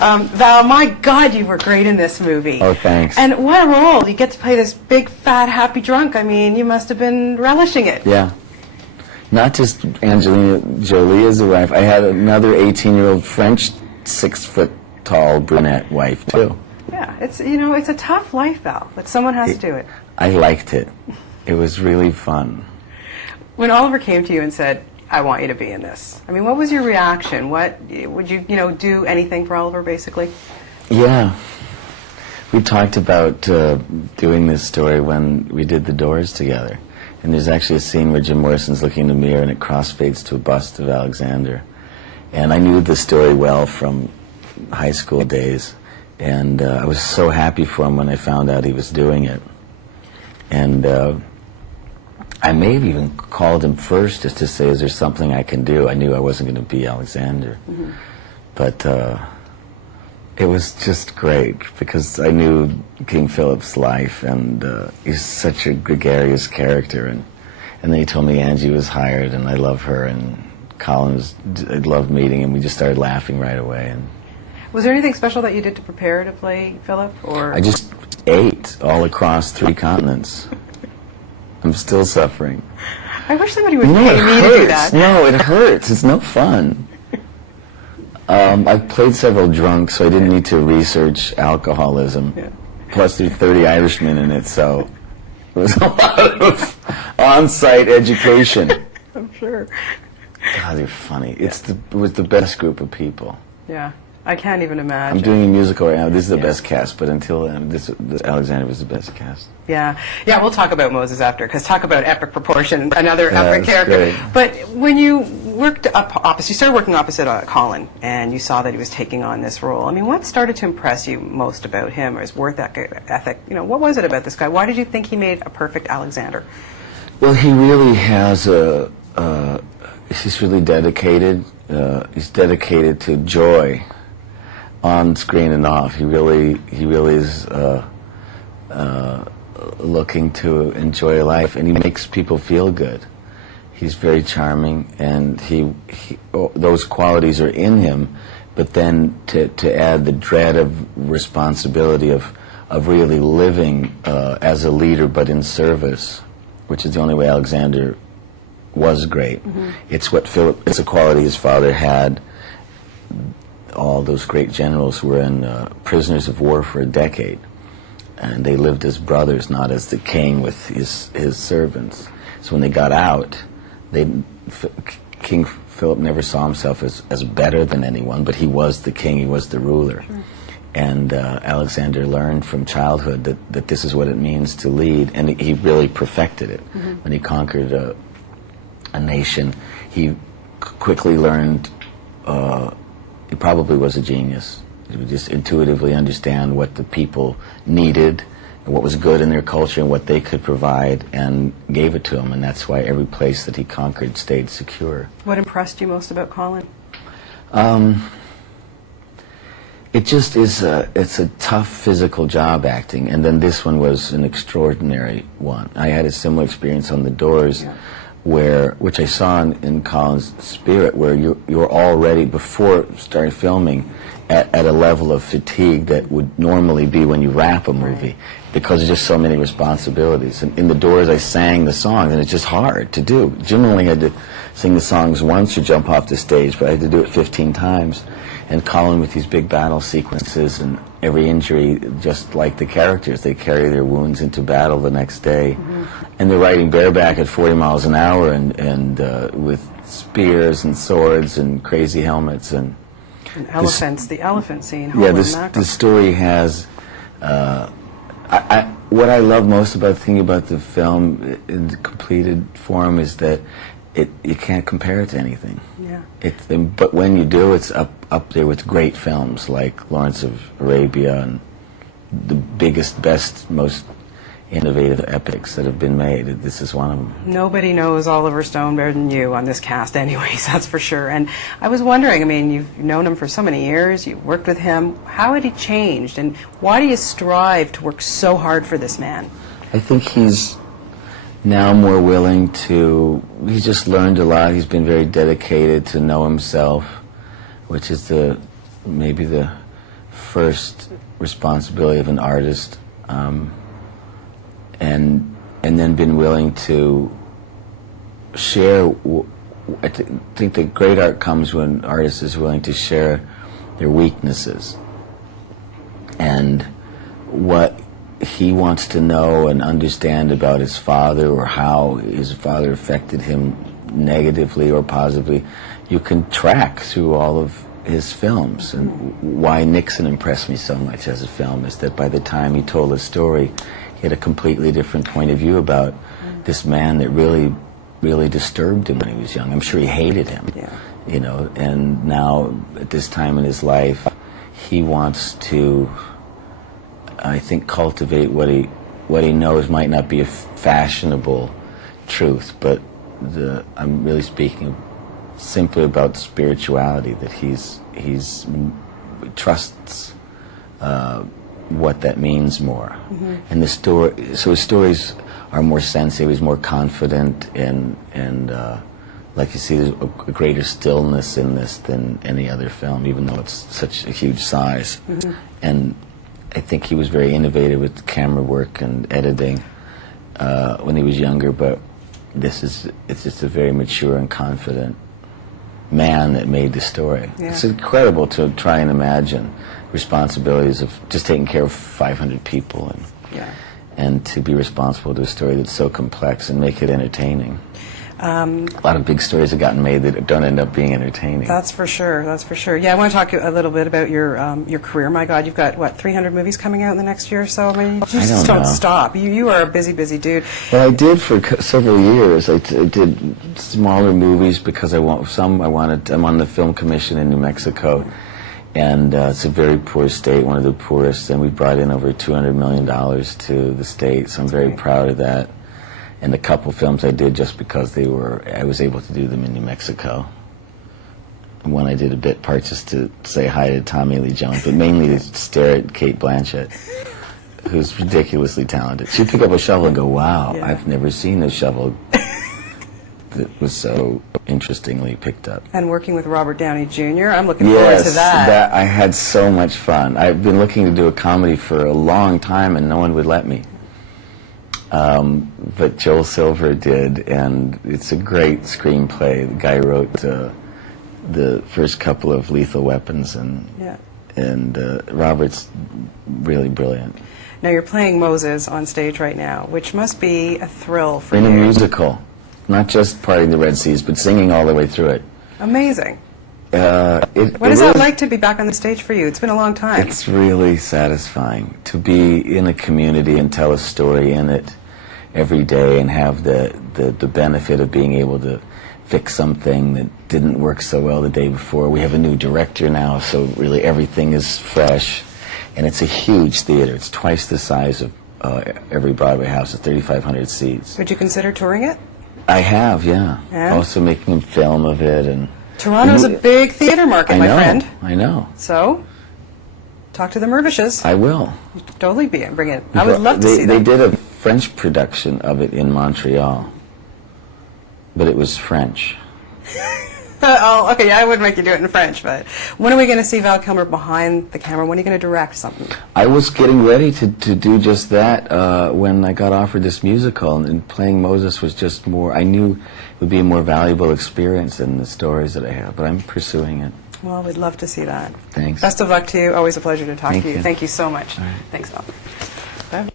Val, my God, you were great in this movie. Oh, thanks. And what a role. You get to play this big, fat, happy drunk. I mean, you must have been relishing it. Yeah. Not just Angelina Jolie as a wife. I had another 18-year-old French 6-foot-tall brunette wife, too. Yeah, it's, you know, it's a tough life, Val, but someone has to do it. I liked it. It was really fun. When Oliver came to you and said, I want you to be in this, I mean, what was your reaction? What, would you, do anything for Oliver, basically? Yeah. We talked about doing this story when we did The Doors together. And there's actually a scene where Jim Morrison's looking in the mirror and it crossfades to a bust of Alexander. And I knew the story well from high school days. And I was so happy for him when I found out he was doing it. And I may have even called him first just to say, is there something I can do? I knew I wasn't going to be Alexander. Mm-hmm. But it was just great because I knew King Philip's life, and he's such a gregarious character. And then he told me Angie was hired, and I love her, and Collins, I loved meeting him. We just started laughing right away. And was there anything special that you did to prepare to play Philip? Or I just ate all across 3 continents. I'm still suffering. I wish somebody would pay me to do that. No, it hurts. It's no fun. I've played several drunk, so I didn't need to research alcoholism. Yeah. Plus, there's 30 Irishmen in it, so it was a lot of on-site education. I'm sure. God, they're funny. It was the best group of people. Yeah. I can't even imagine. I'm doing a musical right now. This is the best cast, but until then, Alexander was the best cast. Yeah. Yeah, we'll talk about Moses after, because talk about epic proportion, another epic character. Great. But when you worked you started working opposite Colin, and you saw that he was taking on this role. I mean, what started to impress you most about him, or his work ethic? What was it about this guy? Why did you think he made a perfect Alexander? Well, he really has he's really dedicated. He's dedicated to joy. On screen and off, he really is looking to enjoy life, and he makes people feel good. He's very charming, and those qualities are in him. But then to add the dread of responsibility of really living as a leader, but in service, which is the only way Alexander was great. Mm-hmm. It's a quality his father had. All those great generals were in prisoners of war for a decade, and they lived as brothers, not as the king with his servants. So when they got out, King Philip never saw himself as better than anyone, but he was the king, he was the ruler. Sure. And Alexander learned from childhood that this is what it means to lead, and he really perfected it. Mm-hmm. When he conquered a nation, he quickly learned. He probably was a genius. He would just intuitively understand what the people needed, and what was good in their culture, and what they could provide, and gave it to them. And that's why every place that he conquered stayed secure. What impressed you most about Colin? It just is. It's a tough physical job acting, and then this one was an extraordinary one. I had a similar experience on The Doors. Yeah. Which I saw in Colin's spirit, where you're already, before starting filming, at a level of fatigue that would normally be when you wrap a movie, because there's just so many responsibilities. And in The Doors, I sang the songs, and it's just hard to do. Jim only had to sing the songs once or jump off the stage, but I had to do it 15 times. And Colin, with these big battle sequences and every injury, just like the characters, they carry their wounds into battle the next day. Mm-hmm. And they're riding bareback at 40 miles an hour and with spears and swords and crazy helmets. And elephants, the elephant scene. Yeah, the story has... what I love most about the thing about the film in the completed form is that you can't compare it to anything. Yeah. But when you do, it's up there with great films like Lawrence of Arabia and the biggest, best, most innovative epics that have been made. This is one of them. Nobody knows Oliver Stone better than you on this cast anyways, that's for sure. And I was wondering, I mean, you've known him for so many years, you've worked with him. How had he changed, and why do you strive to work so hard for this man? I think he's now more willing to, he's just learned a lot. He's been very dedicated to know himself, which is maybe the first responsibility of an artist, and then been willing to share. I think that great art comes when an artist is willing to share their weaknesses and what he wants to know and understand about his father, or how his father affected him negatively or positively. You can track through all of his films. And why Nixon impressed me so much as a film is that by the time he told his story, he had a completely different point of view about this man that really disturbed him when he was young. I'm sure he hated him, you know, and now at this time in his life, he wants to, I think, cultivate what he knows might not be a fashionable truth, but I'm really speaking simply about spirituality, that he's trusts what that means more. And so his stories are more sensitive, he's more confident, and like you see, there's a greater stillness in this than any other film, even though it's such a huge size. And I think he was very innovative with camera work and editing when he was younger, but it's just a very mature and confident man that made the story. It's incredible to try and imagine responsibilities of just taking care of 500 people and to be responsible to a story that's so complex and make it entertaining. A lot of big stories have gotten made that don't end up being entertaining. That's for sure. That's for sure. Yeah, I want to talk a little bit about your career. My God, you've got what, 300 movies coming out in the next year or so? I mean, you just don't stop. You are a busy dude. Well, I did for several years. I did smaller movies because I'm on the film commission in New Mexico, and it's a very poor state, one of the poorest, and we brought in over $200 million to the state, so I'm very proud of that. And the couple films I did just because I was able to do them in New Mexico. And one I did a bit part just to say hi to Tommy Lee Jones, but mainly to stare at Kate Blanchett, who's ridiculously talented. She'd pick up a shovel and go, wow, I've never seen a shovel that was so interestingly picked up. And working with Robert Downey Jr., I'm looking forward to that. Yes, I had so much fun. I've been looking to do a comedy for a long time, and no one would let me. But Joel Silver did, and it's a great screenplay. The guy wrote the first couple of Lethal Weapons, and Robert's really brilliant. Now you're playing Moses on stage right now, which must be a thrill for you. In a musical, not just Parting the Red Seas, but singing all the way through it. Amazing. What is that like to be back on the stage for you? It's been a long time. It's really satisfying to be in a community and tell a story in it every day and have the benefit of being able to fix something that didn't work so well the day before. We have a new director now, so really everything is fresh. And it's a huge theater. It's twice the size of every Broadway house. It's 3,500 seats. Would you consider touring it? I have, yeah. Also making a film of it. And Toronto's a big theater market, my friend. I know. So, talk to the Mervishes. I will. Totally bring it. I would love to see that. They did a French production of it in Montreal, but it was French. Oh, okay, yeah, I would make you do it in French, but when are we going to see Val Kilmer behind the camera? When are you going to direct something? I was getting ready to do just that when I got offered this musical, and playing Moses was just more, I knew it would be a more valuable experience than the stories that I have, but I'm pursuing it. Well, we'd love to see that. Thanks. Best of luck to you. Always a pleasure to talk to you. You. Thank you so much. All right. Thanks, Val. Bye.